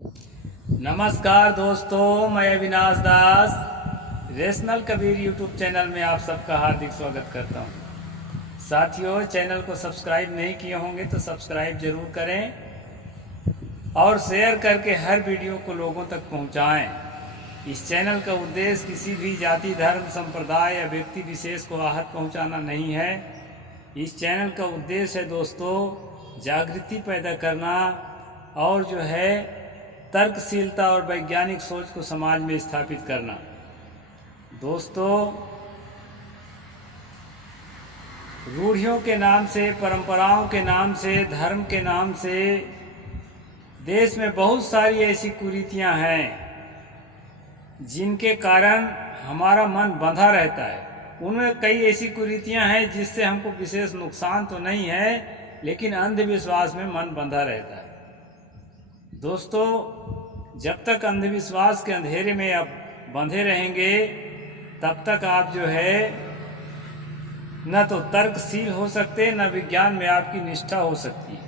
नमस्कार दोस्तों, मैं अविनाश दास रेशनल कबीर यूट्यूब चैनल में आप सबका हार्दिक स्वागत करता हूं। साथियों, चैनल को सब्सक्राइब नहीं किए होंगे तो सब्सक्राइब जरूर करें और शेयर करके हर वीडियो को लोगों तक पहुंचाएं। इस चैनल का उद्देश्य किसी भी जाति, धर्म, संप्रदाय या व्यक्ति विशेष को आहत पहुंचाना नहीं है। इस चैनल का उद्देश्य है दोस्तों जागृति पैदा करना और जो है तर्कशीलता और वैज्ञानिक सोच को समाज में स्थापित करना। दोस्तों, रूढ़ियों के नाम से, परंपराओं के नाम से, धर्म के नाम से देश में बहुत सारी ऐसी कुरीतियां हैं जिनके कारण हमारा मन बंधा रहता है। उनमें कई ऐसी कुरीतियां हैं जिससे हमको विशेष नुकसान तो नहीं है, लेकिन अंधविश्वास में मन बंधा रहता है। दोस्तों, जब तक अंधविश्वास के अंधेरे में आप बंधे रहेंगे तब तक आप जो है न तो तर्कशील हो सकते, न विज्ञान में आपकी निष्ठा हो सकती है।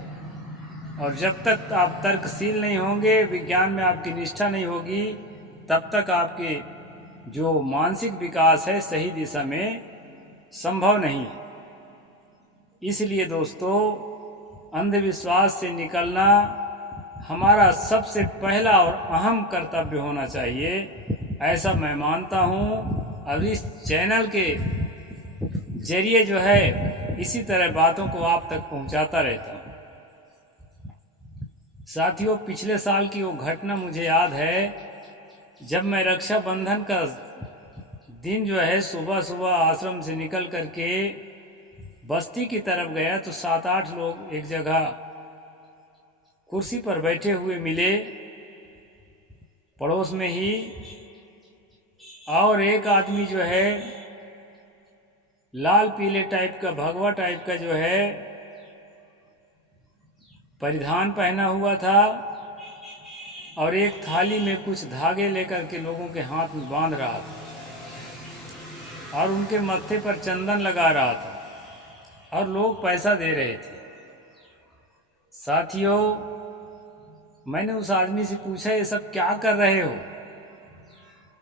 और जब तक आप तर्कशील नहीं होंगे, विज्ञान में आपकी निष्ठा नहीं होगी, तब तक आपके जो मानसिक विकास है सही दिशा में संभव नहीं है। इसलिए दोस्तों, अंधविश्वास से निकलना हमारा सबसे पहला और अहम कर्तव्य होना चाहिए, ऐसा मैं मानता हूँ। और इस चैनल के जरिए जो है इसी तरह बातों को आप तक पहुँचाता रहता हूँ। साथियों, पिछले साल की वो घटना मुझे याद है जब मैं रक्षाबंधन का दिन जो है सुबह सुबह आश्रम से निकल करके बस्ती की तरफ गया तो 7-8 लोग एक जगह कुर्सी पर बैठे हुए मिले पड़ोस में ही, और एक आदमी जो है लाल पीले टाइप का, भगवा टाइप का जो है परिधान पहना हुआ था और एक थाली में कुछ धागे लेकर के लोगों के हाथ में बांध रहा था और उनके मत्थे पर चंदन लगा रहा था और लोग पैसा दे रहे थे। साथियों, मैंने उस आदमी से पूछा, ये सब क्या कर रहे हो?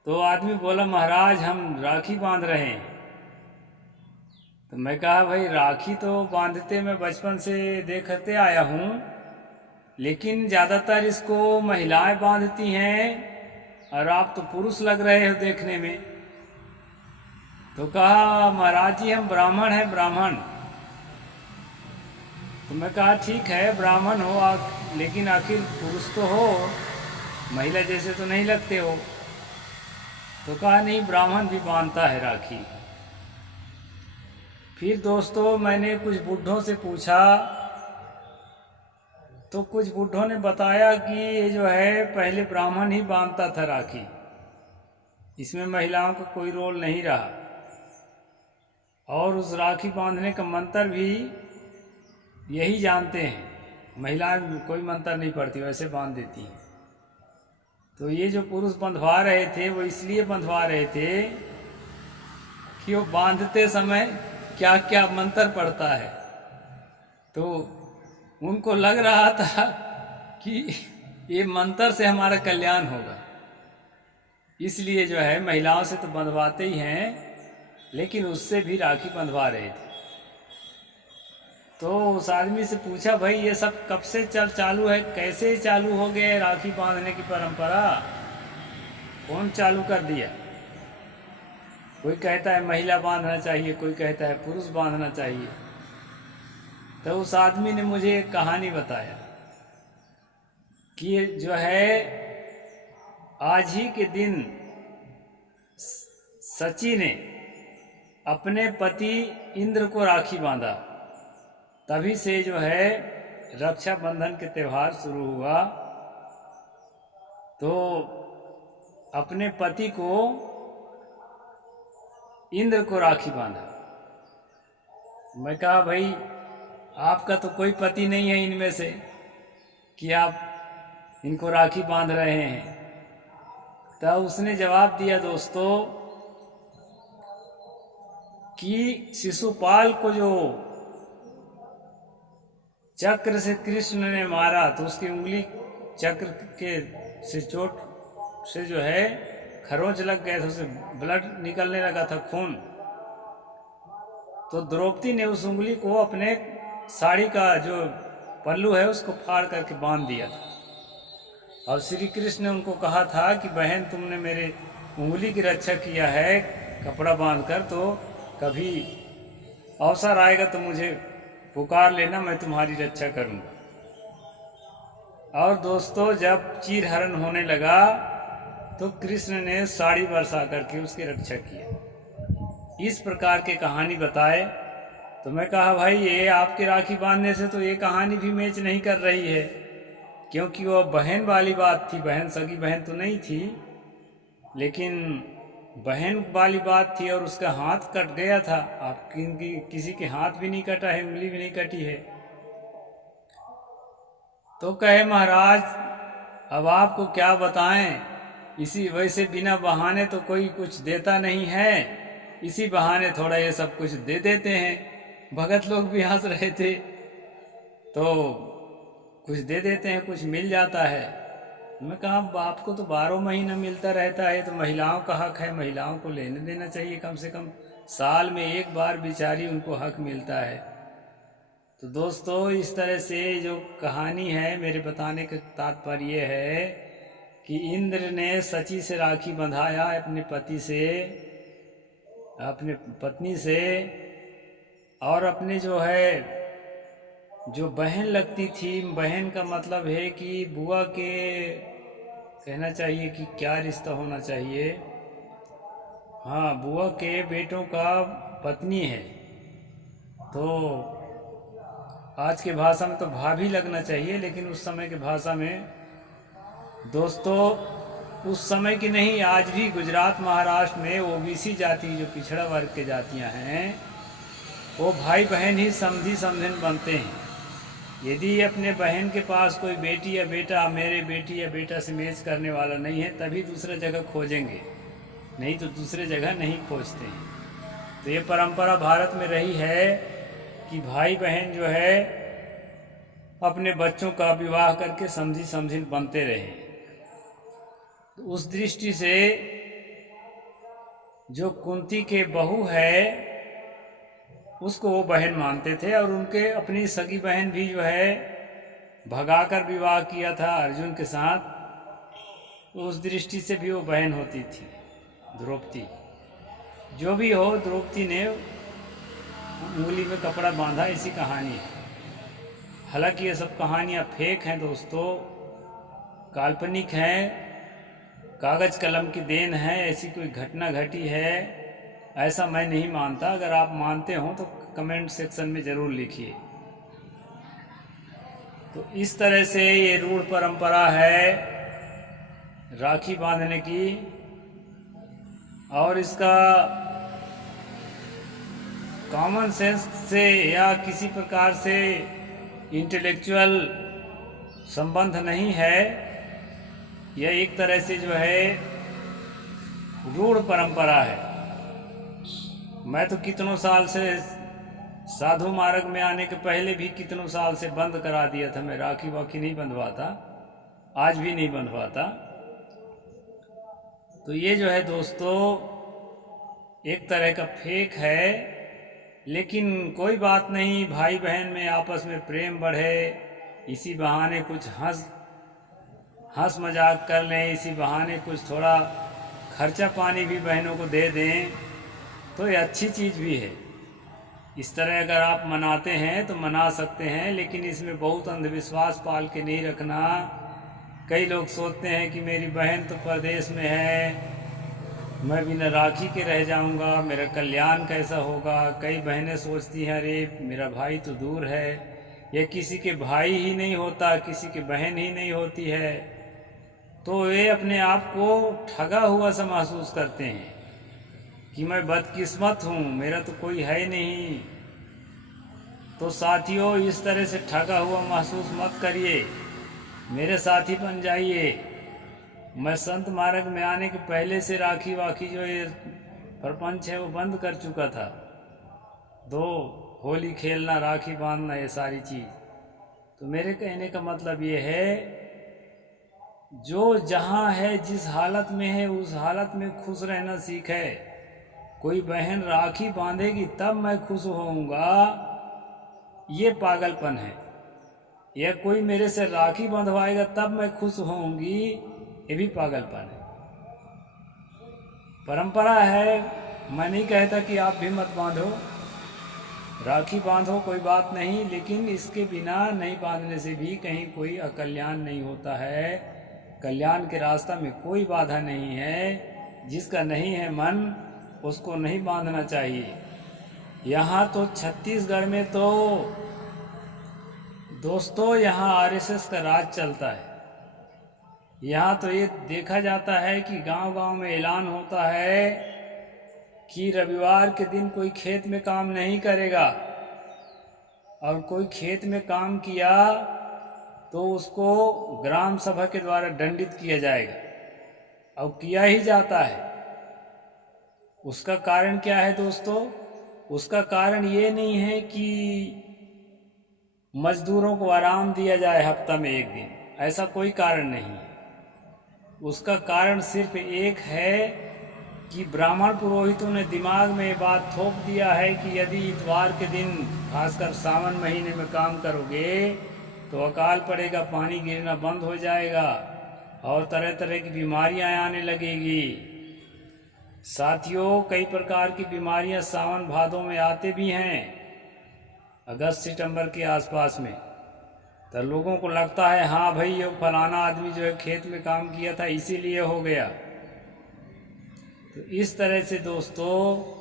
तो आदमी बोला, महाराज हम राखी बांध रहे हैं। तो मैं कहा, भाई राखी तो बांधते मैं बचपन से देखते आया हूँ, लेकिन ज़्यादातर इसको महिलाएं बांधती हैं और आप तो पुरुष लग रहे हो देखने में। तो कहा, महाराज जी हम ब्राह्मण हैं, ब्राह्मण। तो मैं कहा, ठीक है ब्राह्मण हो आप, लेकिन आखिर पुरुष तो हो, महिला जैसे तो नहीं लगते हो। तो कहा, नहीं ब्राह्मण भी बांधता है राखी। फिर दोस्तों, मैंने कुछ बूढ़ों से पूछा तो कुछ बूढ़ों ने बताया कि ये जो है पहले ब्राह्मण ही बांधता था राखी, इसमें महिलाओं का कोई रोल नहीं रहा, और उस राखी बांधने का मंत्र भी यही जानते हैं, महिलाएं कोई मंत्र नहीं पढ़ती, वैसे बांध देती हैं। तो ये जो पुरुष बंधवा रहे थे वो इसलिए बंधवा रहे थे कि वो बांधते समय क्या क्या मंत्र पढ़ता है। तो उनको लग रहा था कि ये मंत्र से हमारा कल्याण होगा, इसलिए जो है महिलाओं से तो बंधवाते ही हैं, लेकिन उससे भी राखी बंधवा रहे थे। तो उस आदमी से पूछा, भाई ये सब कब से चालू है, कैसे चालू हो गए राखी बांधने की परंपरा, कौन चालू कर दिया? कोई कहता है महिला बांधना चाहिए, कोई कहता है पुरुष बांधना चाहिए। तो उस आदमी ने मुझे एक कहानी बताया कि जो है आज ही के दिन सची ने अपने पति इंद्र को राखी बांधा, तभी से जो है रक्षाबंधन के त्यौहार शुरू हुआ। तो अपने पति को इंद्र को राखी बांधा। मैं कहा, भाई आपका तो कोई पति नहीं है इनमें से कि आप इनको राखी बांध रहे हैं। तब उसने जवाब दिया दोस्तों कि शिशुपाल को जो चक्र से कृष्ण ने मारा तो उसकी उंगली चक्र के से चोट से जो है खरोंच लग गया था, उसे ब्लड निकलने लगा था, खून। तो द्रौपदी ने उस उंगली को अपने साड़ी का जो पल्लू है उसको फाड़ करके बांध दिया था। और श्री कृष्ण ने उनको कहा था कि बहन, तुमने मेरे उंगली की रक्षा किया है कपड़ा बांधकर, तो कभी अवसर आएगा तो मुझे पुकार लेना, मैं तुम्हारी रक्षा करूंगा। और दोस्तों, जब चीरहरण होने लगा तो कृष्ण ने साड़ी बरसा करके उसकी रक्षा किया। इस प्रकार के कहानी बताए तो मैं कहा भाई, ये आपके राखी बांधने से तो ये कहानी भी मैच नहीं कर रही है, क्योंकि वो बहन वाली बात थी। बहन सगी बहन तो नहीं थी, लेकिन बहन वाली बात थी और उसका हाथ कट गया था। आप किसी के हाथ भी नहीं कटा है, उंगली भी नहीं कटी है। तो कहे महाराज, अब आपको क्या बताएं, इसी वैसे बिना बहाने तो कोई कुछ देता नहीं है, इसी बहाने थोड़ा ये सब कुछ दे देते हैं। भगत लोग भी हंस रहे थे, तो कुछ दे देते हैं, कुछ मिल जाता है। मैं कहा, आपको तो 12 महीना मिलता रहता है, तो महिलाओं का हक है, महिलाओं को लेने देना चाहिए, कम से कम साल में एक बार बेचारी उनको हक मिलता है। तो दोस्तों, इस तरह से जो कहानी है, मेरे बताने का तात्पर्य है कि इंद्र ने सची से राखी बंधाया अपने पति से, अपने पत्नी से, और अपने जो बहन लगती थी, बहन का मतलब है कि बुआ के, कहना चाहिए कि क्या रिश्ता होना चाहिए, हाँ, बुआ के बेटों का पत्नी है। तो आज के भाषा में तो भाभी लगना चाहिए, लेकिन उस समय के भाषा में दोस्तों, उस समय की नहीं, आज भी गुजरात महाराष्ट्र में ओबीसी जाति, जो पिछड़ा वर्ग के जातियां हैं, वो भाई बहन ही समधी समधन बनते हैं। यदि अपने बहन के पास कोई बेटी या बेटा, मेरे बेटी या बेटा से मैच करने वाला नहीं है, तभी दूसरा जगह खोजेंगे, नहीं तो दूसरे जगह नहीं खोजते हैं। तो ये परंपरा भारत में रही है कि भाई बहन जो है अपने बच्चों का विवाह करके समधी समधिन बनते रहे। तो उस दृष्टि से जो कुंती के बहू है उसको वो बहन मानते थे, और उनके अपनी सगी बहन भी जो है भगाकर विवाह किया था अर्जुन के साथ, तो उस दृष्टि से भी वो बहन होती थी द्रौपदी। जो भी हो, द्रौपदी ने उंगली में कपड़ा बांधा, ऐसी कहानी है। हालांकि ये सब कहानियाँ फेक हैं दोस्तों, काल्पनिक हैं, कागज कलम की देन है, ऐसी कोई घटना घटी है ऐसा मैं नहीं मानता। अगर आप मानते हो तो कमेंट सेक्शन में ज़रूर लिखिए। तो इस तरह से ये रूढ़ परंपरा है राखी बांधने की, और इसका कॉमन सेंस से या किसी प्रकार से इंटेलेक्चुअल संबंध नहीं है। यह एक तरह से जो है रूढ़ परंपरा है। मैं तो कितनों साल से, साधु मार्ग में आने के पहले भी कितनों साल से बंद करा दिया था। मैं राखी वाखी नहीं बंधवाता, आज भी नहीं बंधवाता। तो ये जो है दोस्तों एक तरह का फेक है, लेकिन कोई बात नहीं, भाई बहन में आपस में प्रेम बढ़े, इसी बहाने कुछ हंस मजाक कर लें, इसी बहाने कुछ थोड़ा खर्चा पानी भी बहनों को दे दें, तो ये अच्छी चीज़ भी है। इस तरह अगर आप मनाते हैं तो मना सकते हैं, लेकिन इसमें बहुत अंधविश्वास पाल के नहीं रखना। कई लोग सोचते हैं कि मेरी बहन तो परदेश में है, मैं बिना राखी के रह जाऊंगा, मेरा कल्याण कैसा होगा। कई बहनें सोचती हैं, अरे मेरा भाई तो दूर है, या किसी के भाई ही नहीं होता, किसी के बहन ही नहीं होती है, तो वे अपने आप को ठगा हुआ सा महसूस करते हैं कि मैं बदकिस्मत हूँ, मेरा तो कोई है नहीं। तो साथियों, इस तरह से ठगा हुआ महसूस मत करिए, मेरे साथी बन जाइए। मैं संत मार्ग में आने के पहले से राखी वाखी जो ये प्रपंच है वो बंद कर चुका था। होली खेलना, राखी बांधना, ये सारी चीज़। तो मेरे कहने का मतलब ये है जो जहाँ है, जिस हालत में है, उस हालत में खुश रहना सीखे। कोई बहन राखी बांधेगी तब मैं खुश होऊंगा, ये पागलपन है। या कोई मेरे से राखी बंधवाएगा तब मैं खुश होऊंगी, ये भी पागलपन है। परंपरा है, मैं नहीं कहता कि आप भी मत बांधो, राखी बांधो, कोई बात नहीं, लेकिन इसके बिना नहीं बांधने से भी कहीं कोई अकल्याण नहीं होता है। कल्याण के रास्ता में कोई बाधा नहीं है। जिसका नहीं है मन, उसको नहीं बांधना चाहिए। यहाँ तो छत्तीसगढ़ में तो दोस्तों, यहाँ आरएसएस का राज चलता है। यहाँ तो ये देखा जाता है कि गांव-गांव में ऐलान होता है कि रविवार के दिन कोई खेत में काम नहीं करेगा, और कोई खेत में काम किया तो उसको ग्राम सभा के द्वारा दंडित किया जाएगा, और किया ही जाता है। उसका कारण क्या है दोस्तों? उसका कारण ये नहीं है कि मजदूरों को आराम दिया जाए हफ्ता में एक दिन, ऐसा कोई कारण नहीं है। उसका कारण सिर्फ एक है कि ब्राह्मण पुरोहितों ने दिमाग में ये बात थोप दिया है कि यदि इतवार के दिन, खासकर सावन महीने में काम करोगे तो अकाल पड़ेगा, पानी गिरना बंद हो जाएगा और तरह तरह की बीमारियां आने लगेगी। साथियों, कई प्रकार की बीमारियां सावन भादों में आते भी हैं, अगस्त सितंबर के आसपास में। तो लोगों को लगता है हाँ भाई, ये फलाना आदमी जो है खेत में काम किया था इसीलिए हो गया। तो इस तरह से दोस्तों,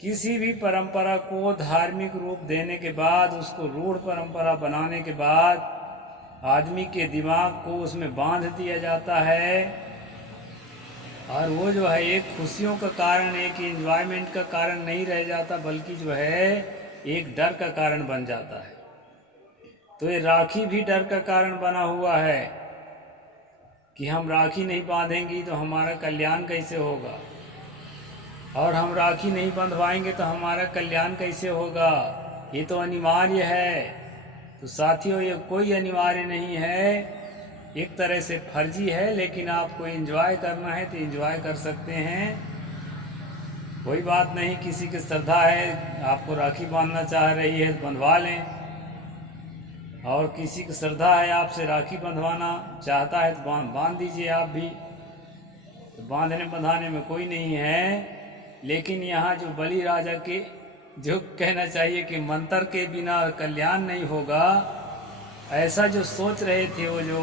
किसी भी परंपरा को धार्मिक रूप देने के बाद, उसको रूढ़ परंपरा बनाने के बाद आदमी के दिमाग को उसमें बांध दिया जाता है, और वो जो है एक खुशियों का कारण, एक एंजॉयमेंट का कारण नहीं रह जाता, बल्कि जो है एक डर का कारण बन जाता है। तो ये राखी भी डर का कारण बना हुआ है कि हम राखी नहीं बांधेंगी तो हमारा कल्याण कैसे होगा, और हम राखी नहीं बंधवाएंगे तो हमारा कल्याण कैसे होगा, ये तो अनिवार्य है। तो साथियों, ये कोई अनिवार्य नहीं है, एक तरह से फर्जी है, लेकिन आपको एंजॉय करना है तो एंजॉय कर सकते हैं। कोई बात नहीं, किसी की श्रद्धा है, आपको राखी बांधना चाह रही है तो बंधवा लें, और किसी की श्रद्धा है आपसे राखी बंधवाना चाहता है तो बांध दीजिए आप भी। तो बांधने बंधाने में कोई नहीं है। लेकिन यहाँ जो बलि राजा के जो कहना चाहिए कि मंत्र के बिना कल्याण नहीं होगा, ऐसा जो सोच रहे थे वो जो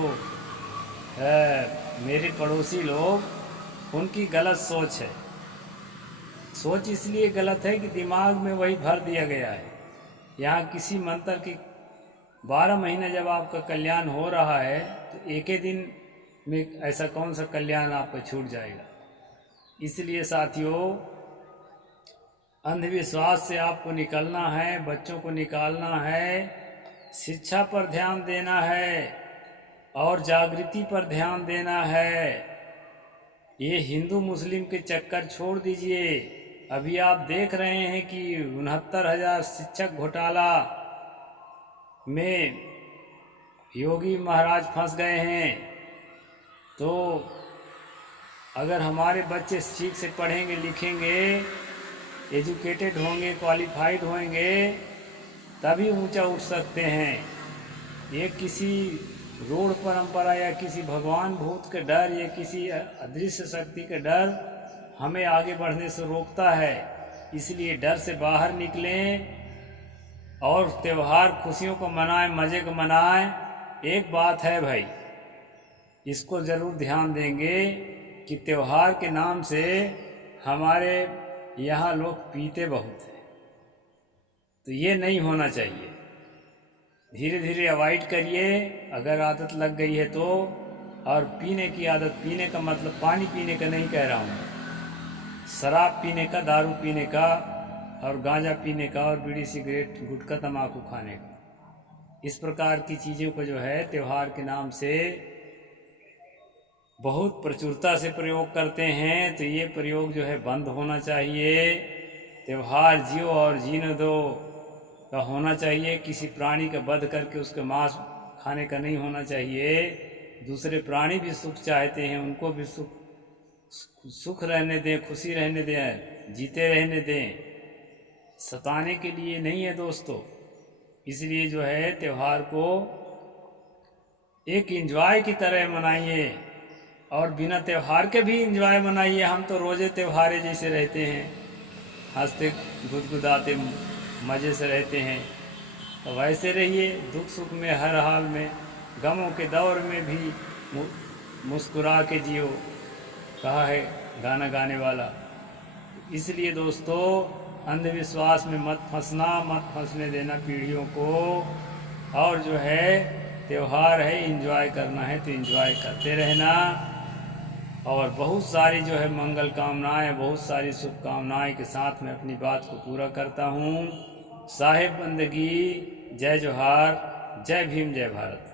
मेरे पड़ोसी लोग, उनकी गलत सोच है। सोच इसलिए गलत है कि दिमाग में वही भर दिया गया है। यहाँ किसी मंत्र की 12 महीने जब आपका कल्याण हो रहा है तो एक ही दिन में ऐसा कौन सा कल्याण आपका छूट जाएगा। इसलिए साथियों, अंधविश्वास से आपको निकलना है, बच्चों को निकालना है, शिक्षा पर ध्यान देना है और जागृति पर ध्यान देना है। ये हिंदू मुस्लिम के चक्कर छोड़ दीजिए। अभी आप देख रहे हैं कि 69,000 शिक्षक घोटाला में योगी महाराज फंस गए हैं। तो अगर हमारे बच्चे ठीक से पढ़ेंगे लिखेंगे, एजुकेटेड होंगे, क्वालिफाइड होंगे, तभी ऊंचा उठ सकते हैं। ये किसी रूढ़ परंपरा या किसी भगवान भूत के डर या किसी अदृश्य शक्ति के डर हमें आगे बढ़ने से रोकता है। इसलिए डर से बाहर निकलें और त्यौहार खुशियों को मनाएं, मज़े को मनाएं। एक बात है भाई, इसको ज़रूर ध्यान देंगे कि त्यौहार के नाम से हमारे यहाँ लोग पीते बहुत हैं, तो ये नहीं होना चाहिए। धीरे धीरे अवॉइड करिए अगर आदत लग गई है तो। और पीने की आदत, पीने का मतलब पानी पीने का नहीं कह रहा हूँ, शराब पीने का, दारू पीने का और गांजा पीने का और बीड़ी सिगरेट गुटखा तम्बाकू खाने का, इस प्रकार की चीज़ों को जो है त्यौहार के नाम से बहुत प्रचुरता से प्रयोग करते हैं। तो ये प्रयोग जो है बंद होना चाहिए। त्यौहार जियो और जीने दो का होना चाहिए। किसी प्राणी का वध करके उसके मांस खाने का नहीं होना चाहिए। दूसरे प्राणी भी सुख चाहते हैं, उनको भी सुख रहने दें, खुशी रहने दें, जीते रहने दें, सताने के लिए नहीं है दोस्तों। इसलिए जो है त्यौहार को एक एंजॉय की तरह मनाइए, और बिना त्यौहार के भी एंजॉय मनाइए। हम तो रोजे त्योहारे जैसे रहते हैं, हंसते गुदगुदाते मज़े से रहते हैं, तो वैसे रहिए। दुख सुख में, हर हाल में, गमों के दौर में भी मुस्कुरा के जियो, कहा है गाना गाने वाला। इसलिए दोस्तों अंधविश्वास में मत फंसना, मत फंसने देना पीढ़ियों को। और जो है त्यौहार है, एंजॉय करना है तो एंजॉय करते रहना। और बहुत सारी जो है मंगल कामनाएं, बहुत सारी शुभकामनाएं के साथ मैं अपनी बात को पूरा करता हूँ। साहिब बंदगी, जय जोहार, जय भीम, जय भारत।